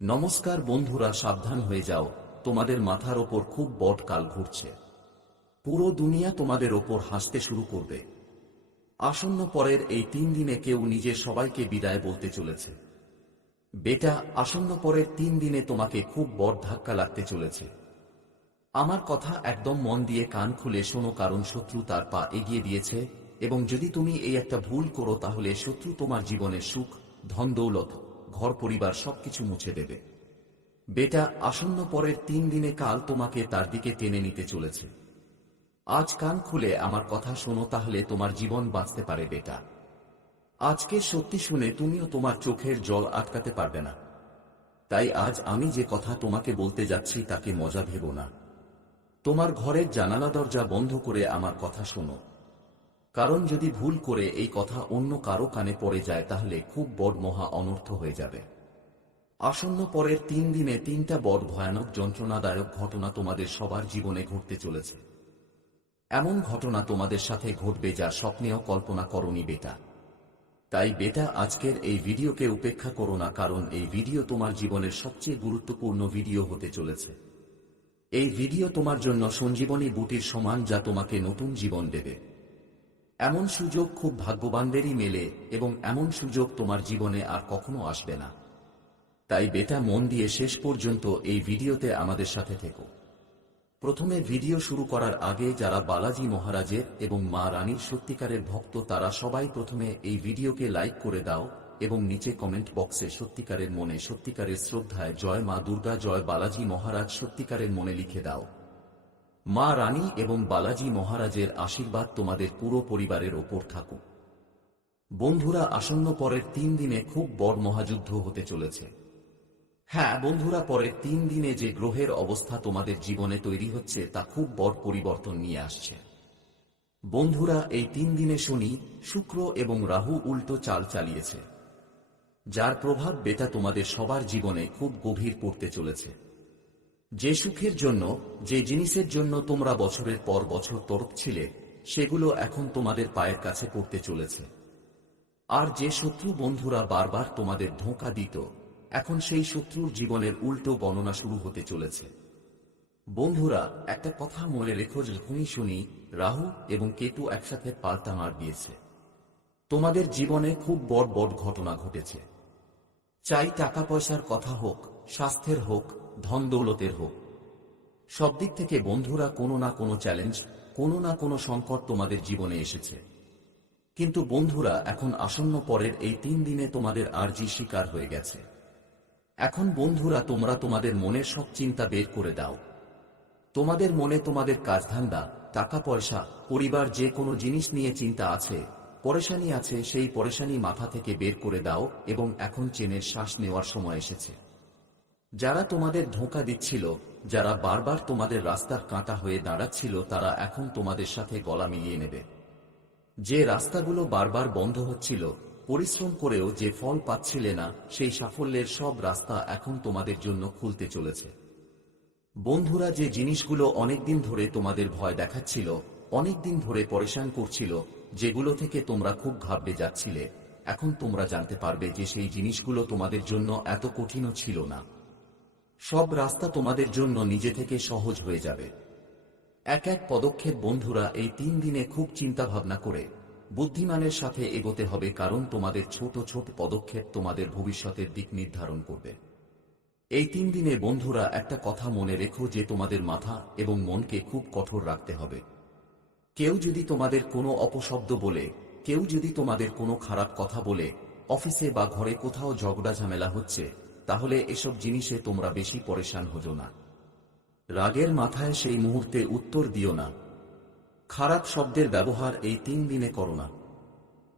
নমস্কার বন্ধুরা, সাবধান হয়ে যাও, তোমাদের মাথার ওপর খুব বড় কাল ঘুরছে। পুরো দুনিয়া তোমাদের ওপর হাসতে শুরু করবে। আসন্ন পরের এই 3 দিনে কেউ নিজের সবাইকে বিদায় বলতে চলেছে। বেটা, আসন্ন পরের 3 দিনে তোমাকে খুব বড় ধাক্কা লাগতে চলেছে। আমার কথা একদম মন দিয়ে কান খুলে শোনো, কারণ শত্রু তার পা এগিয়ে দিয়েছে, এবং যদি তুমি এই একটা ভুল করো তাহলে শত্রু তোমার জীবনের সুখ, ধন দৌলত, ঘর পরিবার সবকিছু মুছে দেবে। বেটা, আসন্ন পরের 3 দিনে কাল তোমাকে তার দিকে টেনে নিতে চলেছে। আজ কান খুলে আমার কথা শোনো, তাহলে তোমার জীবন বাঁচতে পারে বেটা। আজকে সত্যি শুনে তুমিও তোমার চোখের জল আটকাতে পারবে না। তাই আজ আমি যে কথা তোমাকে বলতে যাচ্ছি তাকে মজা ভেবো না। তোমার ঘরের জানালা দরজা বন্ধ করে আমার কথা শোনো, কারণ যদি ভুল করে এই কথা অন্য কারো কানে পড়ে যায় তাহলে খুব বড় মহা অনর্থ হয়ে যাবে। আসন্ন পরের 3 দিনে 3টা বড় ভয়ানক যন্ত্রণাদায়ক ঘটনা তোমাদের সবার জীবনে ঘটতে চলেছে। এমন ঘটনা তোমাদের সাথে ঘটবে যা স্বপ্নেও কল্পনা করনি বেটা। তাই বেটা, আজকের এই ভিডিওকে উপেক্ষা করো না, কারণ এই ভিডিও তোমার জীবনের সবচেয়ে গুরুত্বপূর্ণ ভিডিও হতে চলেছে। এই ভিডিও তোমার জন্য সঞ্জীবনী বুটির সমান, যা তোমাকে নতুন জীবন দেবে। এমন সুযোগ খুব ভাগ্যবানদেরই মেলে, এবং এমন সুযোগ তোমার জীবনে আর কখনো আসবে না। তাই বেটা, মন দিয়ে শেষ পর্যন্ত এই ভিডিওতে আমাদের সাথে থেকো। প্রথমে ভিডিও শুরু করার আগে যারা বালাজি মহারাজের এবং মা রানীর সত্যিকারের ভক্ত তারা সবাই প্রথমে এই ভিডিওকে লাইক করে দাও, এবং নিচে কমেন্ট বক্সে সত্যিকারের মনে সত্যিকারের শ্রদ্ধায় জয় মা দুর্গা, জয় বালাজি মহারাজ সত্যিকারের মনে লিখে দাও। মা রানী এবং বালাজি মহারাজের আশীর্বাদ তোমাদের পুরো পরিবারের ওপর থাকুক। বন্ধুরা, আসন্ন পরের 3 দিনে খুব বড় মহাযুদ্ধ হতে চলেছে। হ্যাঁ বন্ধুরা, পরের 3 দিনে যে গ্রহের অবস্থা তোমাদের জীবনে তৈরি হচ্ছে তা খুব বড় পরিবর্তন নিয়ে আসছে। বন্ধুরা, এই 3 দিনে শনি, শুক্র এবং রাহু উল্টো চাল চালিয়েছে, যার প্রভাব বেটা তোমাদের সবার জীবনে খুব গভীর পড়তে চলেছে। যে সুখের জন্য, যে জিনিসের জন্য তোমরা বছরের পর বছর তড়পছিলে, সেগুলো এখন তোমাদের পায়ের কাছে পড়তে চলেছে। আর যে শত্রু বন্ধুরা বারবার তোমাদের ধোঁকা দিত, এখন সেই শত্রুর জীবনের উল্টো গণনা শুরু হতে চলেছে। বন্ধুরা, একটা কথা মনে রেখো যে শনি, রাহু এবং কেতু একসাথে পাল্টা মার দিয়েছে। তোমাদের জীবনে খুব বড় বড় ঘটনা ঘটেছে। চাই টাকা পয়সার কথা হোক, স্বাস্থ্যের হোক, ধন দৌলতের হোক, সব দিক থেকে বন্ধুরা কোনো না কোনো চ্যালেঞ্জ, কোনো না কোনো সংকট তোমাদের জীবনে এসেছে। কিন্তু বন্ধুরা, এখন আসন্ন পরের এই 3 দিনে তোমাদের আরজি শিকার হয়ে গেছে। এখন বন্ধুরা, তোমরা তোমাদের মনের সব চিন্তা বের করে দাও। তোমাদের মনে তোমাদের কাজধান্দা, টাকা পয়সা, পরিবার, যে কোনো জিনিস নিয়ে চিন্তা আছে, পরেশানি আছে, সেই পরেশানি মাথা থেকে বের করে দাও, এবং এখন চেনের শ্বাস নেওয়ার সময় এসেছে। যারা তোমাদের ধোঁকা দিচ্ছিল, যারা বারবার তোমাদের রাস্তার কাঁটা হয়ে দাঁড়াচ্ছিল, তারা এখন তোমাদের সাথে গলা মিলিয়ে নেবে। যে রাস্তাগুলো বারবার বন্ধ হচ্ছিল, পরিশ্রম করেও যে ফল পাচ্ছিলে না, সেই সাফল্যের সব রাস্তা এখন তোমাদের জন্য খুলতে চলেছে। বন্ধুরা, যে জিনিসগুলো অনেকদিন ধরে তোমাদের ভয় দেখাচ্ছিল, অনেকদিন ধরে পরেশান করছিল, যেগুলো থেকে তোমরা খুব ঘাবড়ে যাচ্ছিলে, এখন তোমরা জানতে পারবে যে সেই জিনিসগুলো তোমাদের জন্য এত কঠিনও ছিল না। সব রাস্তা তোমাদের জন্য নিজে থেকে সহজ হয়ে যাবে। এক এক পদক্ষেপ বন্ধুরা, এই 3 দিনে খুব চিন্তা ভাবনা করে বুদ্ধিমানের সাথে এগোতে হবে, কারণ তোমাদের ছোট ছোট পদক্ষেপ তোমাদের ভবিষ্যতের দিক নির্ধারণ করবে। এই 3 দিনে বন্ধুরা, একটা কথা মনে রেখো যে তোমাদের মাথা এবং মনকে খুব কঠোর রাখতে হবে। কেউ যদি তোমাদের কোনো অপশব্দ বলে, কেউ যদি তোমাদের কোনো খারাপ কথা বলে, অফিসে বা ঘরে কোথাও ঝগড়া ঝামেলা হচ্ছে, তাহলে এসব জিনিসে তোমরা বেশি পরেশান হজো না। রাগের মাথায় সেই মুহূর্তে উত্তর দিও না। খারাপ শব্দের ব্যবহার এই 3 দিনে করো না।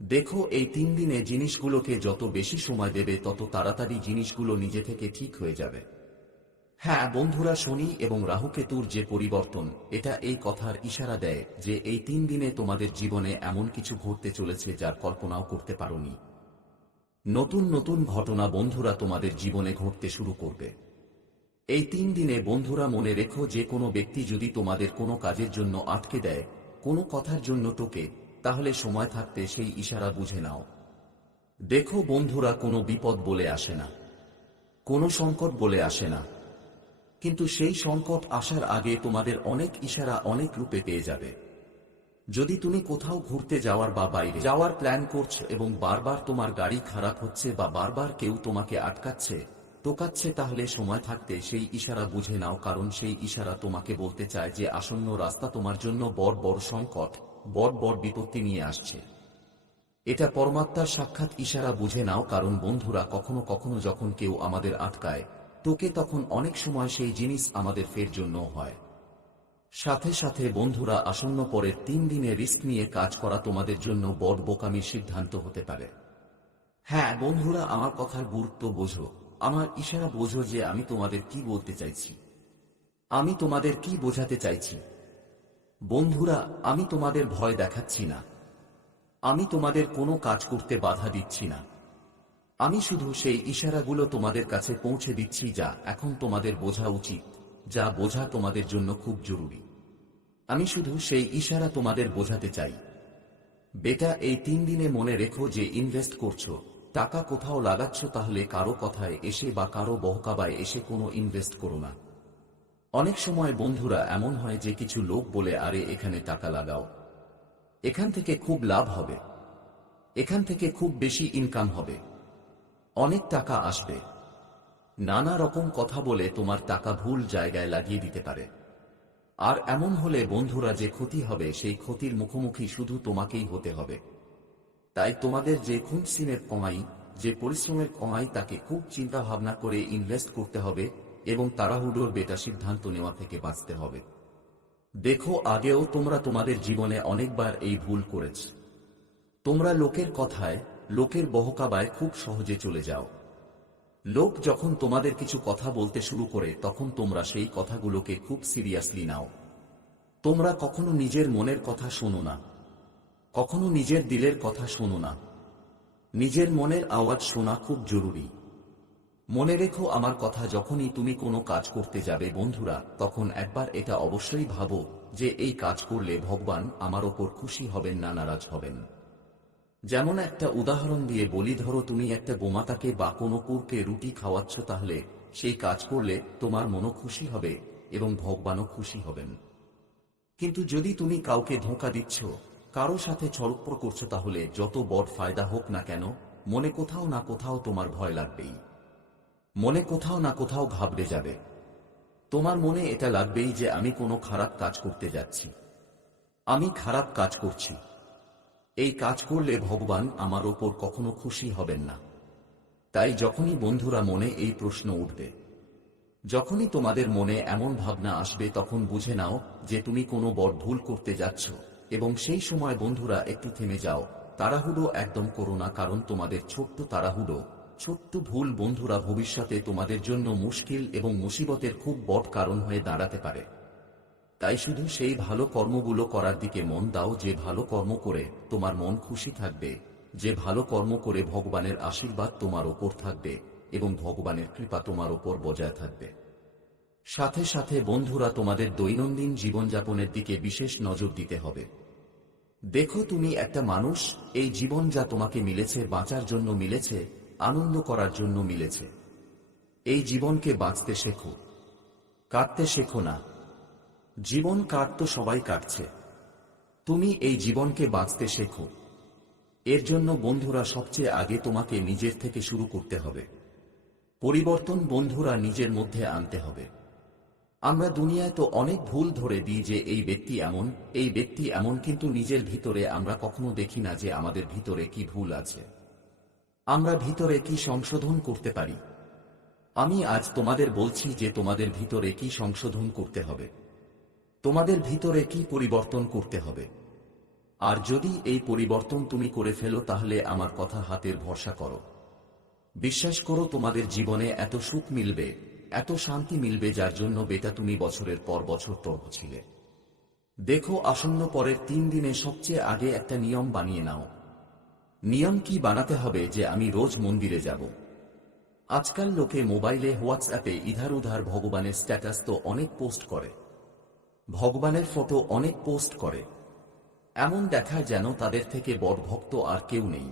দেখো, এই 3 দিনে জিনিসগুলোকে যত বেশি সময় দেবে তত তাড়াতাড়ি জিনিসগুলো নিজে থেকে ঠিক হয়ে যাবে। হ্যাঁ বন্ধুরা, শনি এবং রাহুকেতুর যে পরিবর্তন, এটা এই কথার ইশারা দেয় যে এই 3 দিনে তোমাদের জীবনে এমন কিছু ঘটতে চলেছে যার কল্পনাও করতে পারোনি। নতুন নতুন ঘটনা বন্ধুরা তোমাদের জীবনে ঘটতে শুরু করবে। এই 3 দিনে বন্ধুরা মনে রেখো, যে কোনো ব্যক্তি যদি তোমাদের কোনো কাজের জন্য আটকে দেয়, কোনো কথার জন্য টোকে, তাহলে সময় থাকতে সেই ইশারা বুঝে নাও। দেখো বন্ধুরা, কোনো বিপদ বলে আসে না। কোনো সংকট বলে আসে না, কিন্তু সেই সংকট আসার আগে তোমাদের অনেক ইশারা অনেক রূপে পেয়ে যাবে। যদি তুমি কোথাও ঘুরতে যাওয়ার বা বাইরে যাওয়ার প্ল্যান করছো এবং বারবার তোমার গাড়ি খারাপ হচ্ছে বা বারবার কেউ তোমাকে আটকাচ্ছে, টোকাচ্ছে, তাহলে সময় থাকতে সেই ইশারা বুঝে নাও, কারণ সেই ইশারা তোমাকে বলতে চায় যে আসন্ন রাস্তা তোমার জন্য বড় বড় সংকট, বড় বড় বিপত্তি নিয়ে আসছে। এটা পরমাত্মার সাক্ষাৎ ইশারা, বুঝে নাও। কারণ বন্ধুরা, কখনো কখনো যখন কেউ আমাদের আটকায়, তোকে, তখন অনেক সময় সেই জিনিস আমাদের ফের জন্য হয়। সাথে সাথে বন্ধুরা, আসন্ন পরের 3 দিনে রিস্ক নিয়ে কাজ করা তোমাদের জন্য বড় বোকামির সিদ্ধান্ত হতে পারে। হ্যাঁ বন্ধুরা, আমার কথার গুরুত্ব বোঝো, আমার ইশারা বোঝো যে আমি তোমাদের কি বলতে চাইছি, আমি তোমাদের কি বোঝাতে চাইছি। বন্ধুরা, আমি তোমাদের ভয় দেখাচ্ছি না, আমি তোমাদের কোনো কাজ করতে বাধা দিচ্ছি না, আমি শুধু সেই ইশারাগুলো তোমাদের কাছে পৌঁছে দিচ্ছি যা এখন তোমাদের বোঝা উচিত, যা বোঝা তোমাদের জন্য খুব জরুরি। আমি শুধু সেই ইশারা তোমাদের বোঝাতে চাই। বেটা, এই 3 দিনে মনে রেখো যে ইনভেস্ট করছো, টাকা কোথাও লাগাচ্ছ, তাহলে কারো কথায় এসে বা কারো বহকাবায় এসে কোনো ইনভেস্ট করো না। অনেক সময় বন্ধুরা এমন হয় যে কিছু লোক বলে, আরে এখানে টাকা লাগাও, এখান থেকে খুব লাভ হবে, এখান থেকে খুব বেশি ইনকাম হবে, অনেক টাকা আসবে, নানা রকম কথা বলে তোমার টাকা ভুল জায়গায় লাগিয়ে দিতে পারে। আর এমন হলে বন্ধুরা, যে ক্ষতি হবে সেই ক্ষতির মুখোমুখি শুধু তোমাকেই হতে হবে। তাই তোমাদের যে খুনসিনের কমাই, যে পরিশ্রমের কমাই, তাকে খুব চিন্তা ভাবনা করে ইনভেস্ট করতে হবে এবং তাড়াহুড়োর বেটা সিদ্ধান্ত নেওয়া থেকে বাঁচতে হবে। দেখো, আগেও তোমরা তোমাদের জীবনে অনেকবার এই ভুল করেছ। তোমরা লোকের কথায়, লোকের বহকাবায় খুব সহজে চলে যাও। লোক যখন তোমাদের কিছু কথা বলতে শুরু করে, তখন তোমরা সেই কথাগুলোকে খুব সিরিয়াসলি নাও। তোমরা কখনো নিজের মনের কথা শোনো না, কখনো নিজের দিলের কথা শোনো না। নিজের মনের আওয়াজ শোনা খুব জরুরি। মনে রেখো আমার কথা, যখনই তুমি কোনো কাজ করতে যাবে বন্ধুরা, তখন একবার এটা অবশ্যই ভাবো যে এই কাজ করলে ভগবান আমার ওপর খুশি হবেন না নারাজ হবেন। যেমন একটা উদাহরণ দিয়ে বলি, ধরো তুমি একটা বোমাতাকে বা কোনো কুকুরকে রুটি খাওয়াচ্ছ, তাহলে সেই কাজ করলে তোমার মনও খুশি হবে এবং ভগবানও খুশি হবেন। কিন্তু যদি তুমি কাউকে ধোঁকা দিচ্ছ, কারো সাথে ছলপ্র করছো, তাহলে যত বড় ফায়দা হোক না কেন, মনে কোথাও না কোথাও তোমার ভয় লাগবেই, মনে কোথাও না কোথাও ঘাবড়ে যাবে। তোমার মনে এটা লাগবেই যে আমি কোনো খারাপ কাজ করতে যাচ্ছি, আমি খারাপ কাজ করছি, এই কাজ করলে ভগবান আমার ওপর কখনো খুশি হবেন না। তাই যখনই বন্ধুরা মনে এই প্রশ্ন উঠবে, যখনই তোমাদের মনে এমন ভাবনা আসবে, তখন বুঝে নাও যে তুমি কোনো বড় ভুল করতে যাচ্ছ। এবং সেই সময় বন্ধুরা একটু থেমে যাও, তাড়াহুড়ো একদম করো না, কারণ তোমাদের ছোট্ট তাড়াহুড়ো, ছোট্ট ভুল বন্ধুরা ভবিষ্যতে তোমাদের জন্য মুশকিল এবং মুসিবতের খুব বড় কারণ হয়ে দাঁড়াতে পারে। তাই শুধু সেই ভালো কর্মগুলো করার দিকে মন দাও, যে ভালো কর্ম করে তোমার মন খুশি থাকবে, যে ভালো কর্ম করে ভগবানের আশীর্বাদ তোমার ওপর থাকবে এবং ভগবানের কৃপা তোমার ওপর বজায় থাকবে। সাথে সাথে বন্ধুরা, তোমাদের দৈনন্দিন জীবনযাপনের দিকে বিশেষ নজর দিতে হবে। দেখো, তুমি একটা মানুষ, এই জীবন যা তোমাকে মিলেছে বাঁচার জন্য মিলেছে, আনন্দ করার জন্য মিলেছে। এই জীবনকে বাঁচতে শেখো, কাটতে শেখো না। জীবন কাটতো সবাই কাটছে, তুমি এই জীবনকে বাঁচতে শেখো। এর জন্য বন্ধুরা, সবচেয়ে আগে তোমাকে নিজের থেকে শুরু করতে হবে। পরিবর্তন বন্ধুরা নিজের মধ্যে আনতে হবে। আমরা দুনিয়ায় তো অনেক ভুল ধরে দিই যে এই ব্যক্তি এমন, এই ব্যক্তি এমন, কিন্তু নিজের ভিতরে আমরা কখনো দেখি না যে আমাদের ভিতরে কি ভুল আছে, আমরা ভিতরে কি সংশোধন করতে পারি। আমি আজ তোমাদের বলছি যে তোমাদের ভিতরে কি সংশোধন করতে হবে, তোমাদের ভিতরে কি পরিবর্তন করতে হবে। আর যদি এই পরিবর্তন তুমি করে ফেলো, তাহলে আমার কথা হাতের ভরসা করো, বিশ্বাস করো, তোমাদের জীবনে এত সুখ মিলবে, এত শান্তি মিলবে, যার জন্য বেটা তুমি বছরের পর বছর তর্ক ছিলে। দেখো, আসন্ন পরের 3 দিনে সবচেয়ে আগে একটা নিয়ম বানিয়ে নাও। নিয়ম কি বানাতে হবে? যে আমি রোজ মন্দিরে যাব। আজকাল লোকে মোবাইলে, হোয়াটসঅ্যাপে ইধার উধার ভগবানের স্ট্যাটাস তো অনেক পোস্ট করে, ভগবানের ফটো অনেক পোস্ট করে, এমন দেখায় যেন তাদের থেকে বড় ভক্ত আর কেউ নেই,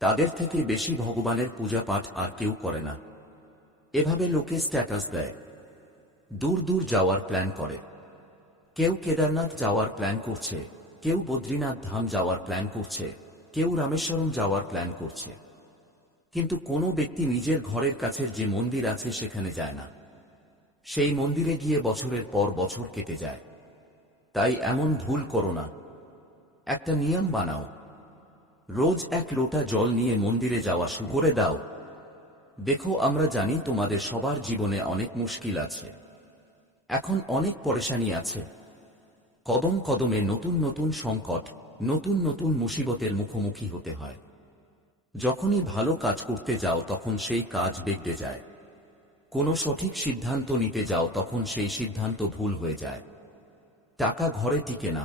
তাদের থেকে বেশি ভগবানের পূজা পাঠ আর কেউ করে না। এভাবে লোকে স্ট্যাটাস দেয়, দূর দূর যাওয়ার প্ল্যান করে। কেউ কেদারনাথ যাওয়ার প্ল্যান করছে, কেউ বদ্রীনাথ ধাম যাওয়ার প্ল্যান করছে, কেউ রামেশ্বরম যাওয়ার প্ল্যান করছে। কিন্তু কোনো ব্যক্তি নিজের ঘরের কাছের যে মন্দির আছে সেখানে যায় না। সেই মন্দিরে গিয়ে বছরের পর বছর কেটে যায়। তাই এমন ভুল করো না। একটা নিয়ম বানাও, রোজ 1 লোটা জল নিয়ে মন্দিরে যাওয়া শুরু করে দাও। দেখো, আমরা জানি তোমাদের সবার জীবনে অনেক মুশকিল আছে, এখন অনেক পরেশানি আছে। কদম কদমে নতুন নতুন সংকট, নতুন নতুন মুসিবতের মুখোমুখি হতে হয়। যখনই ভালো কাজ করতে যাও তখন সেই কাজ বিগড়ে যায়। কোনো সঠিক সিদ্ধান্ত নিতে যাও তখন সেই সিদ্ধান্ত ভুল হয়ে যায়। টাকা ঘরে টিকে না।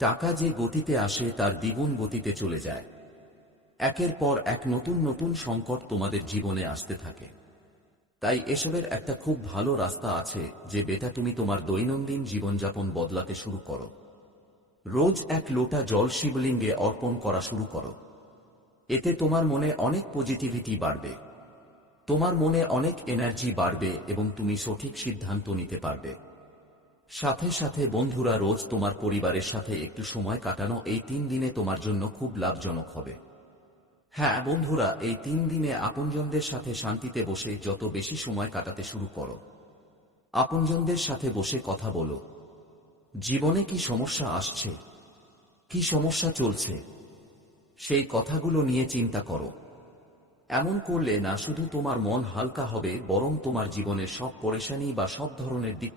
টাকা যে গতিতে আসে তার দ্বিগুণ গতিতে চলে যায়। একের পর এক নতুন নতুন সংকট তোমাদের জীবনে আসতে থাকে। তাই এসবের একটা খুব ভালো রাস্তা আছে যে বেটা, তুমি তোমার দৈনন্দিন জীবনযাপন বদলাতে শুরু করো। রোজ 1 লোটা জল শিবলিঙ্গে অর্পণ করা শুরু করো। এতে তোমার মনে অনেক পজিটিভিটি বাড়বে, তোমার মনে অনেক এনার্জি বাড়বে এবং তুমি সঠিক সিদ্ধান্ত নিতে পারবে। সাথে সাথে বন্ধুরা, রোজ তোমার পরিবারের সাথে একটু সময় কাটানো এই 3 দিনে তোমার জন্য খুব লাভজনক হবে। হ্যাঁ বন্ধুরা, এই 3 দিনে আপনজনদের সাথে শান্তিতে বসে যত বেশি সময় কাটাতে শুরু করো। আপনজনদের সাথে বসে কথা বলো। জীবনে কি সমস্যা আসছে, কি সমস্যা চলছে, সেই কথাগুলো নিয়ে চিন্তা করো। এমন করলে না শুধু তোমার মন হালকা হবে, বরং তোমার জীবনের সব পরেশানি বা সব ধরনের দিক